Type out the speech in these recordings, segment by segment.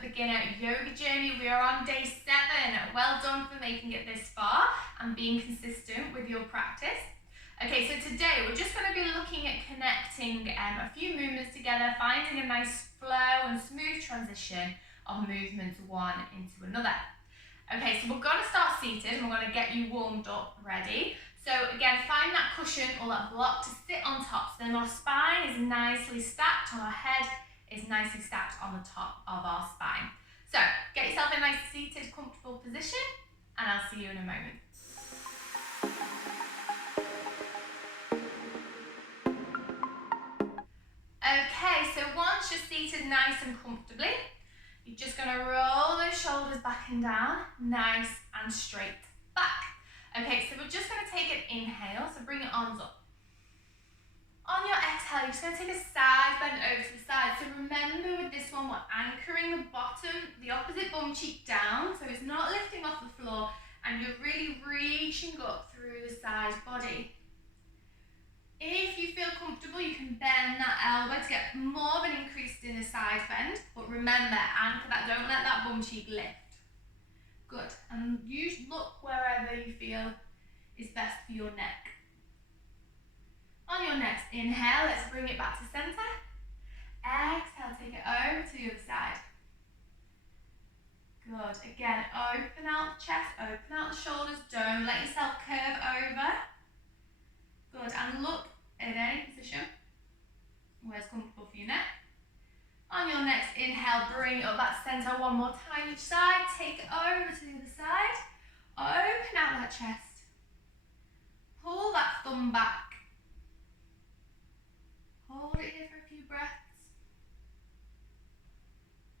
beginner yoga journey. We are on day 7. Well done for making it this far and being consistent with your practice. Okay, so today we're just going to be looking at connecting a few movements together, finding a nice flow and smooth transition of movements one into another. Okay, so we're going to start seated and we're going to get you warmed up, ready. So again, find that cushion or that block to sit on top. So then our spine is nicely stacked on our head, is nicely stacked on the top of our spine. So get yourself in a nice seated, comfortable position, and I'll see you in a moment. Okay, so once you're seated nice and comfortably, you're just going to roll those shoulders back and down, nice and straight back. Okay, so we're just going to take an inhale, so bring your arms up. On your exhale, you're just going to take a side bend over to the side. So remember with this one, we're anchoring the bottom, the opposite bum cheek down, so it's not lifting off the floor, and you're really reaching up through the side body. If you feel comfortable, you can bend that elbow to get more of an increase in the side bend, but remember, anchor that, don't let that bum cheek lift. Good, and you look wherever you feel is best for your neck. On your next inhale, let's bring it back to center. Exhale, take it over to the other side. Good, again, open out the chest, open out the shoulders, don't let yourself curve over. Good, and look in any position where it's comfortable for your neck. On your next inhale, bring it up back to center one more time each side, take it over to the other side, open out that chest, pull that thumb back. Hold it here for a few breaths.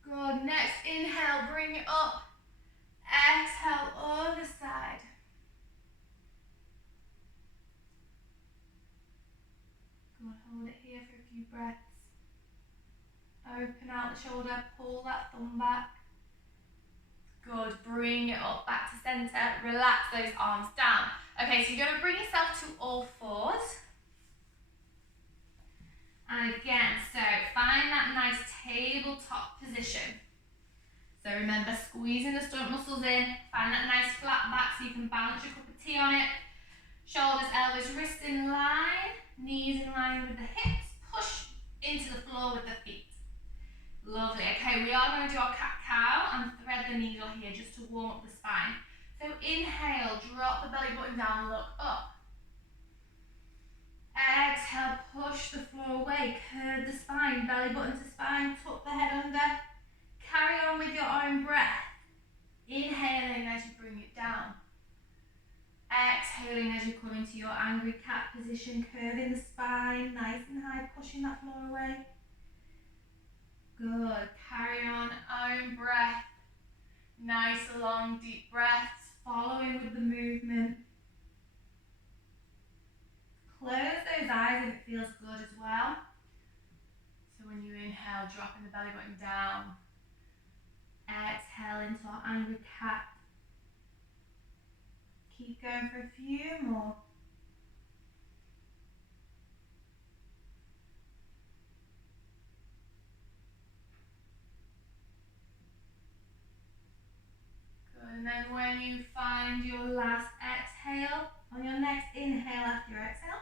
Good, next inhale, bring it up. Exhale, other side. Good, hold it here for a few breaths. Open out the shoulder, pull that thumb back. Good, bring it up back to center. Relax those arms down. Okay, so you're going to bring yourself to all fours. And again, so find that nice tabletop position. So remember, squeezing the stomach muscles in, find that nice flat back so you can balance your cup of tea on it. Shoulders, elbows, wrists in line, knees in line with the hips, push into the floor with the feet. Lovely, okay, we are going to do our cat-cow and thread the needle here just to warm up the spine. So inhale, drop the belly button down, look up. Exhale, push the floor away, curve the spine, belly button to spine, tuck the head under. Carry on with your own breath. Inhaling as you bring it down. Exhaling as you come into your angry cat position, curving the spine, nice and high, pushing that floor away. Good, carry on, own breath. Nice long deep breaths, following with the movement. Close those eyes if it feels good as well. So when you inhale, dropping the belly button down. Exhale into our angry cat. Keep going for a few more. Good, and then when you find your last exhale, on your next inhale after your exhale,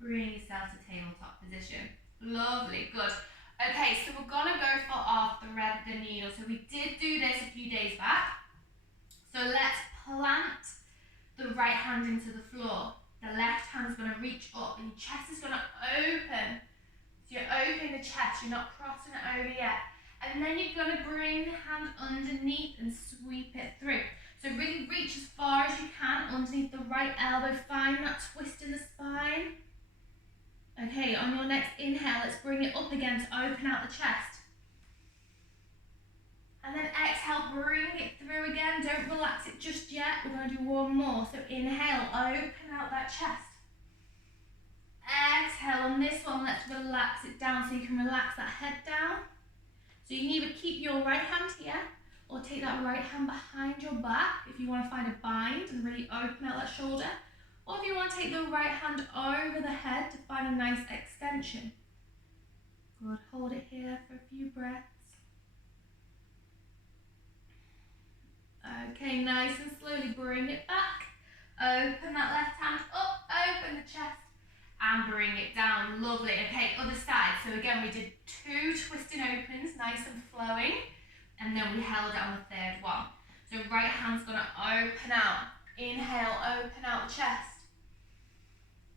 bring yourself to tabletop position. Lovely, good. Okay, so we're gonna go for our thread the needle. So we did do this a few days back. So let's plant the right hand into the floor. The left hand is gonna reach up and your chest is gonna open. So you're opening the chest, you're not crossing it over yet. And then you're gonna bring the hand underneath and sweep it through. So really reach as far as you can underneath the right elbow, find that twist in the spine. Okay, on your next inhale, let's bring it up again to open out the chest. And then exhale, bring it through again. Don't relax it just yet. We're going to do one more. So inhale, open out that chest. Exhale, on this one, let's relax it down so you can relax that head down. So you can either keep your right hand here or take that right hand behind your back if you want to find a bind and really open out that shoulder. Or if you want to take the right hand over the head to find a nice extension. Good, hold it here for a few breaths. Okay, nice and slowly bring it back. Open that left hand up, open the chest, and bring it down. Lovely. Okay, other side. So again, we did 2 twisting opens, nice and flowing, and then we held it on the third one. So right hand's gonna open out. Inhale, open out the chest.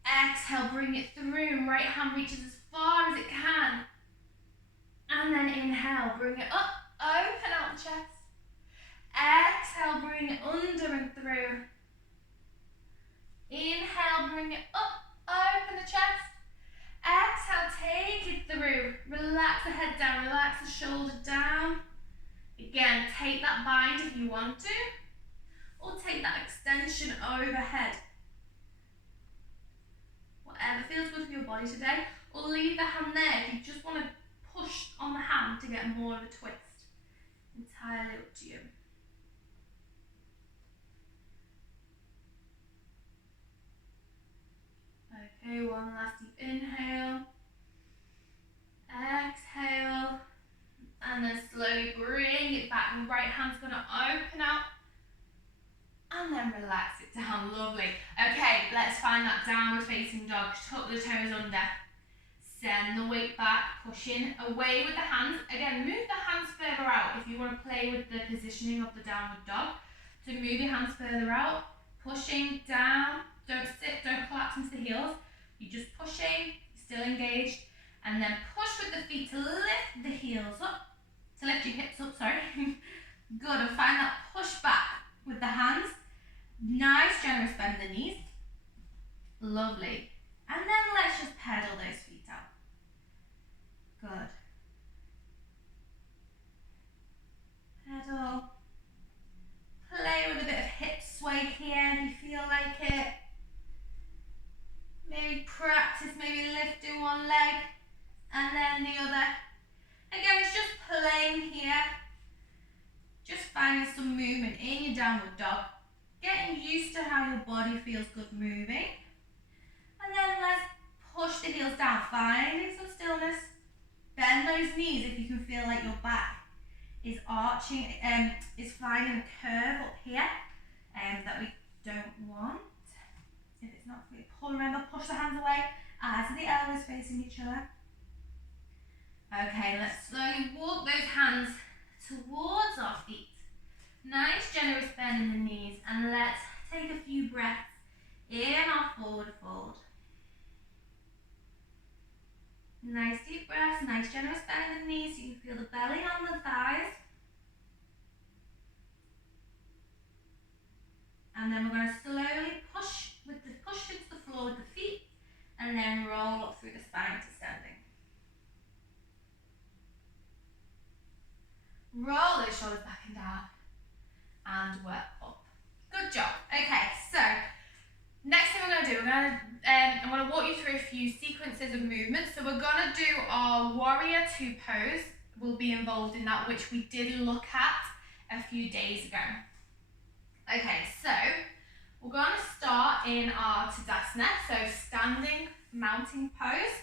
Exhale, bring it through. Right hand reaches as far as it can. And then inhale, bring it up, open out the chest. Exhale, bring it under and through. Inhale, bring it up, open the chest. Exhale, take it through. Relax the head down, relax the shoulder down. Again, take that bind if you want to, or take that extension overhead. Whatever feels good for your body today, or leave the hand there if you just want to push on the hand to get more of a twist. Entirely up to you. Okay, one last deep inhale. Exhale. And then slowly bring it back. The right hand's going to open out. And then relax it down. Lovely. Okay, let's find that downward facing dog. Tuck the toes under. Send the weight back. Pushing away with the hands. Again, move the hands further out if you want to play with the positioning of the downward dog. So move your hands further out. Pushing down. Don't sit, don't collapse into the heels. You're just pushing, still engaged. And then push with the feet to lift the heels up. To lift your hips up, sorry. Good, and find that push back with the hands. Nice, generous bend in the knees. Lovely. And then let's just pedal those feet out. Good. Pedal. Play with a bit of hip sway here if you feel like it. Maybe practice lifting one leg and then the other. Again, it's just playing here. Just finding some movement in your downward dog. Getting used to how your body feels good moving. And then let's push the heels down, finding some stillness. Bend those knees if you can feel like your back is arching, is finding a curve up here that we don't want. If it's not fully pull, remember, push the hands away as the elbows facing each other. Okay, let's slowly walk those hands towards our feet. Nice generous bend in the knees, and let's take a few breaths in our forward fold. Nice deep breaths, nice generous bend in the knees so you can feel the belly on the thighs. And then we're going to slowly push into the floor with the feet, and then roll up through the spine to standing. Roll those shoulders back and down, and work up. Good job. Okay, so next thing we're going to do, I'm going to walk you through a few sequences of movements. So we're going to do our warrior 2 pose. Will be involved in that, which we did look at a few days ago. Okay, so we're going to start in our Tadasana, so standing mounting pose.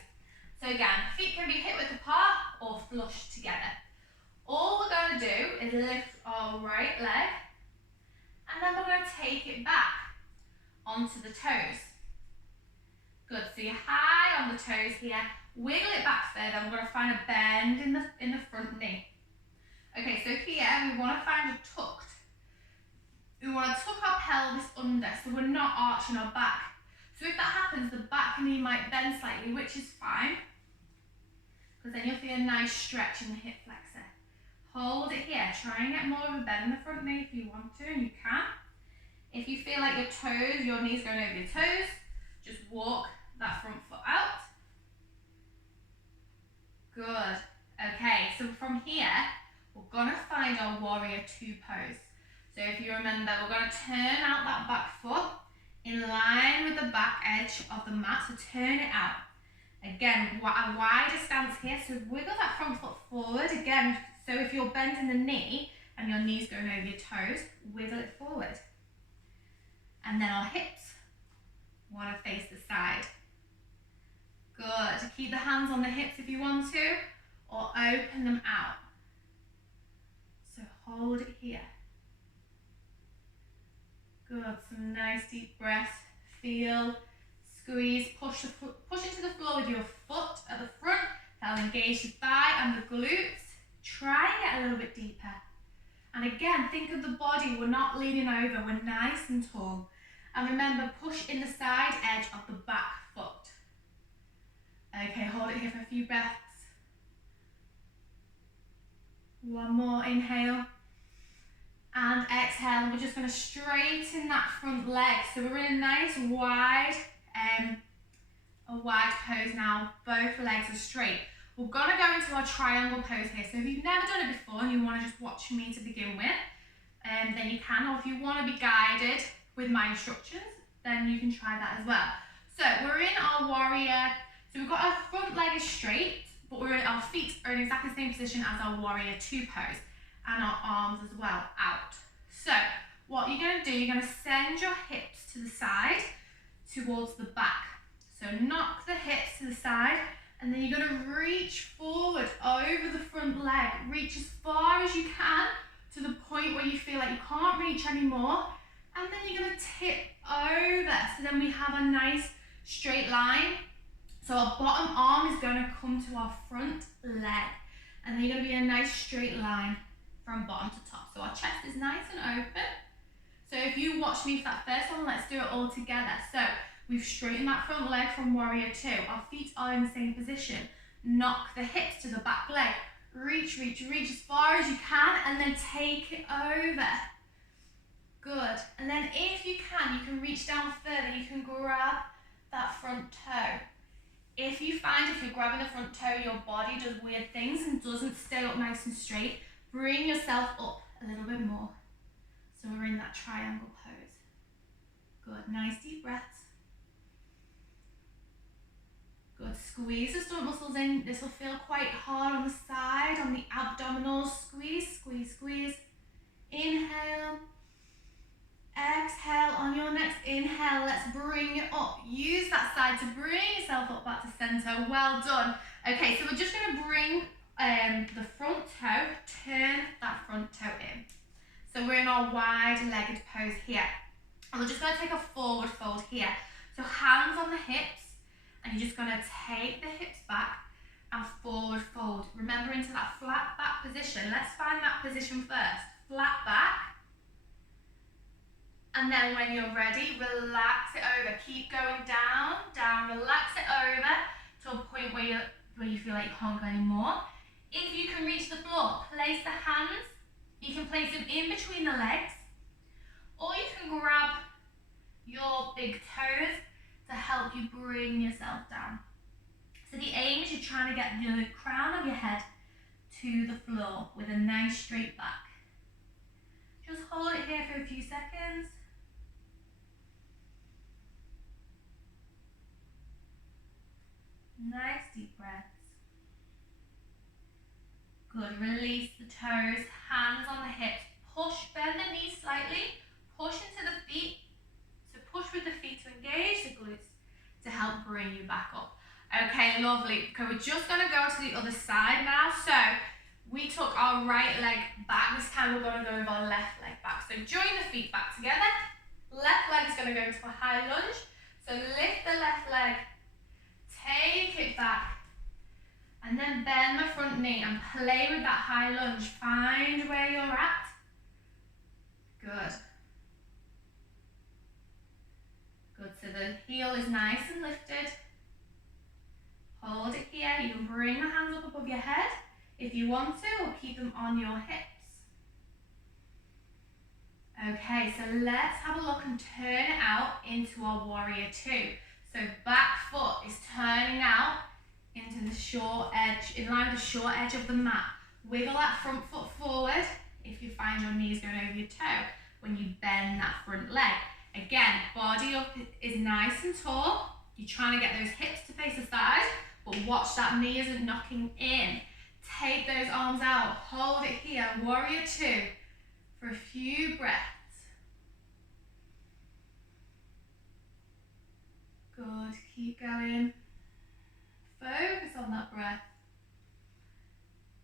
So again, feet can be hip width apart or flush together. All we're going to do is lift our right leg, and then we're going to take it back onto the toes. Good, so you're high on the toes here, wiggle it back further. We're going to find a bend in the front knee. Okay, so here we want to find a tucked. We want to tuck our pelvis under, so we're not arching our back. So if that happens, the back knee might bend slightly, which is fine, because then you'll feel a nice stretch in the hip flexor. Hold it here. Try and get more of a bend in the front knee if you want to, and you can. If you feel like your knees going over your toes, just walk that front foot out. Good. Okay, so from here, we're going to find our warrior 2 pose. So if you remember, we're going to turn out that back foot in line with the back edge of the mat, so turn it out. Again, a wider stance here, so wiggle that front foot forward. Again, so if you're bending the knee and your knee's going over your toes, wiggle it forward. And then our hips want to face the side. Good. Keep the hands on the hips if you want to, or open them out. So hold it here. Good, some nice deep breaths. Feel, squeeze, push it to the floor with your foot at the front. That'll engage the thigh and the glutes. Try and get a little bit deeper. And again, think of the body. We're not leaning over, we're nice and tall. And remember, push in the side edge of the back foot. Okay, hold it here for a few breaths. One more, inhale. And exhale, and we're just going to straighten that front leg. So we're in a nice wide pose now. Both legs are straight. We're going to go into our triangle pose here. So if you've never done it before and you want to just watch me to begin with, then you can. Or if you want to be guided with my instructions, then you can try that as well. So we're in our warrior. So we've got our front leg is straight, but our feet are in exactly the same position as our warrior 2 pose. And our arms as well out. So what you're going to do, you're going to send your hips to the side towards the back. So knock the hips to the side, and then you're going to reach forward over the front leg. Reach as far as you can to the point where you feel like you can't reach anymore, and then you're going to tip over. So then we have a nice straight line. So our bottom arm is going to come to our front leg, and then you're going to be in a nice straight line from bottom to top. So our chest is nice and open. So if you watch me for that first one, let's do it all together. So we've straightened that front leg from warrior 2. Our feet are in the same position. Knock the hips to the back leg. Reach, reach, reach as far as you can, and then take it over. Good. And then if you can reach down further. You can grab that front toe. If you find if you're grabbing the front toe, your body does weird things and doesn't stay up nice and straight, bring yourself up a little bit more. So we're in that triangle pose. Good, nice deep breaths. Good, squeeze the stomach muscles in. This will feel quite hard on the side, on the abdominals. Squeeze, squeeze, squeeze. Inhale. Exhale. On your next inhale, let's bring it up. Use that side to bring yourself up back to center. Well done. Okay, so we're just going to bring the front toe, turn that front toe in. So we're in our wide-legged pose here. And we're just going to take a forward fold here. So hands on the hips, and you're just going to take the hips back and forward fold. Remember, into that flat back position. Let's find that position first. Flat back. And then when you're ready, relax it over. Keep going down, down, relax it over to a point where you feel like you can't go anymore. If you can reach the floor, place the hands. You can place them in between the legs, or you can grab your big toes to help you bring yourself down. So the aim is you're trying to get the crown of your head to the floor with a nice straight back. Just hold it here for a few seconds. Nice deep breaths. Good, release the toes, hands on the hips, push, bend the knees slightly, push into the feet. So push with the feet to engage the glutes to help bring you back up. Okay, lovely. Okay, we're just going to go to the other side now. So we took our right leg back. This time we're going to go with our left leg back. So join the feet back together. Left leg is going to go into a high lunge. So lift the left leg, take it back, and then bend the front knee and play with that high lunge. Find where you're at. Good. Good, so the heel is nice and lifted. Hold it here. You can bring the hands up above your head if you want to, or keep them on your hips. Okay, so let's have a look and turn it out into our warrior 2. So back foot is turning out into the short edge, in line with the short edge of the mat. Wiggle that front foot forward if you find your knees going over your toe when you bend that front leg. Again, body up is nice and tall. You're trying to get those hips to face the side, but watch that knee isn't knocking in. Take those arms out, hold it here, warrior 2 for a few breaths. Good, keep going. Focus on that breath.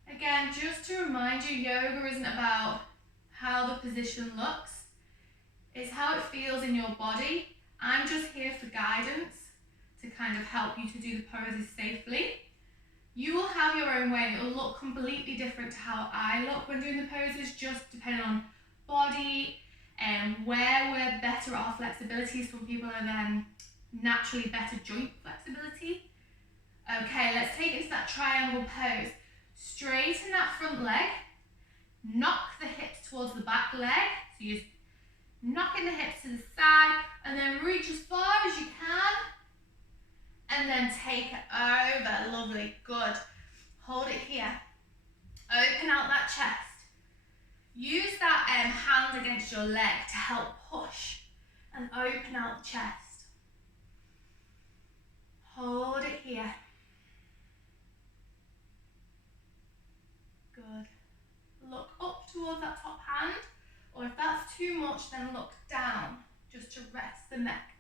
Again, just to remind you, yoga isn't about how the position looks. It's how it feels in your body. I'm just here for guidance to kind of help you to do the poses safely. You will have your own way and it will look completely different to how I look when doing the poses, just depending on body and where we're better at our flexibility. Some people are naturally better joint flexibility. Okay, let's take it to that triangle pose. Straighten that front leg, knock the hips towards the back leg. So you're knocking the hips to the side and then reach as far as you can. And then take it over. Lovely, good. Hold it here. Open out that chest. Use that hand against your leg to help push and open out the chest. Hold it here. Good. Look up towards that top hand, or if that's too much, then look down just to rest the neck.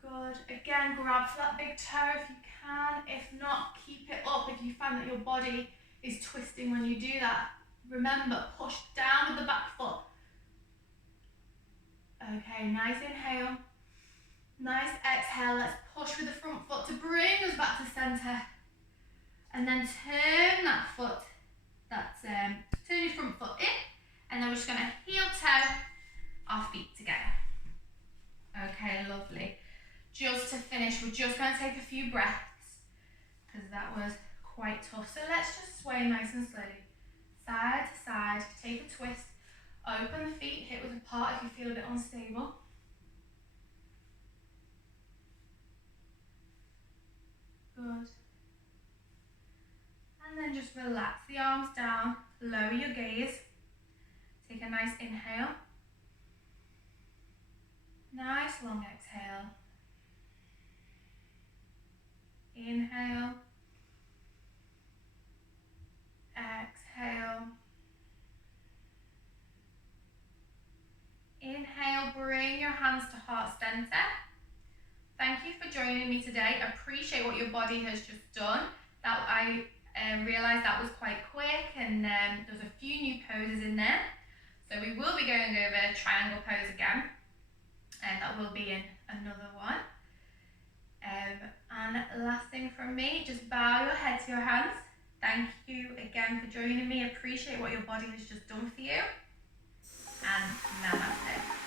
Good. Again, grab for that big toe if you can. If not, keep it up. If you find that your body is twisting when you do that, remember, push down with the back foot. Okay, nice inhale. Nice exhale. Let's push with the front foot to bring us back to center. And then turn that foot, turn your front foot in, and then we're just going to heel toe our feet together. Okay, lovely. Just to finish, we're just going to take a few breaths because that was quite tough. So let's just sway nice and slowly, side to side, take a twist, open the feet, hip width apart if you feel a bit unstable. Good. And then just relax the arms down, lower your gaze, take a nice inhale, nice long exhale. Inhale, exhale, inhale, bring your hands to heart center. Thank you for joining me today. Appreciate what your body has just done. That I realised that was quite quick, and there's a few new poses in there. So we will be going over triangle pose again, and that will be in another one. And last thing from me, just bow your head to your hands. Thank you again for joining me. Appreciate what your body has just done for you. And namaste.